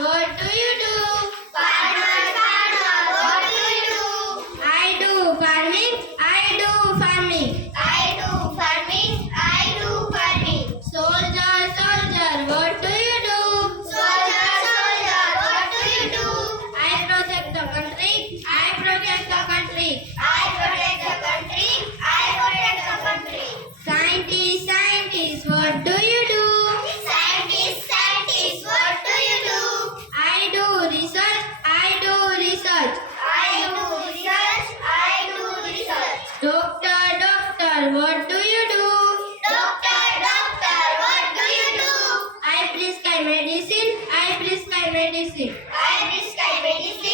what do you do? Farmer, what do you do? I do farming, I do farming. I do farming, I do farming. Soldier, soldier, what do you do? Soldier, what do you do? I protect the country, I protect the country. I protect the country, I protect the country. Scientist, scientist, what do you do? Scientist, what do you do? I do research, I do research. I do research, I do research. Doctor, doctor, what do you do? Doctor, what do you do? I prescribe medicine, I prescribe medicine. I prescribe medicine,